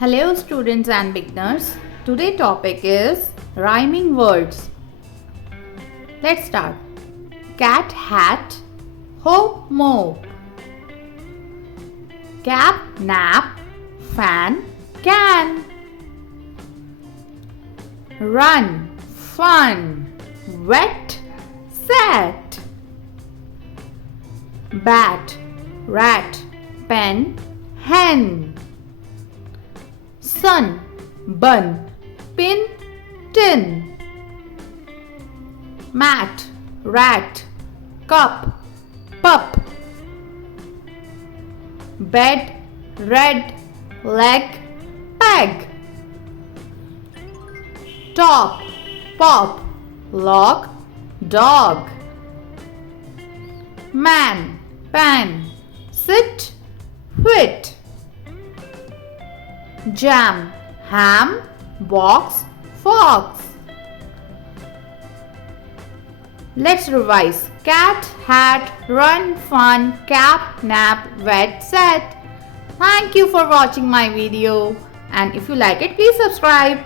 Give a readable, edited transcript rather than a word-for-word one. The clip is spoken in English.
Hello students and beginners. Today topic is rhyming words. Let's start. Cat, hat, ho, mo. Cap, nap, fan, can. Run, fun, wet, set. Bat, rat, pen, hen. Sun, bun, pin, tin. Mat, rat, cup, pup. Bed, red, leg, peg. Top, pop, log, dog. Man, pan, sit, wit. Jam, ham, box, fox. Let's revise. Cat, hat, run, fun, cap, nap, wet, set. Thank you for watching my video, and if you like it, please subscribe.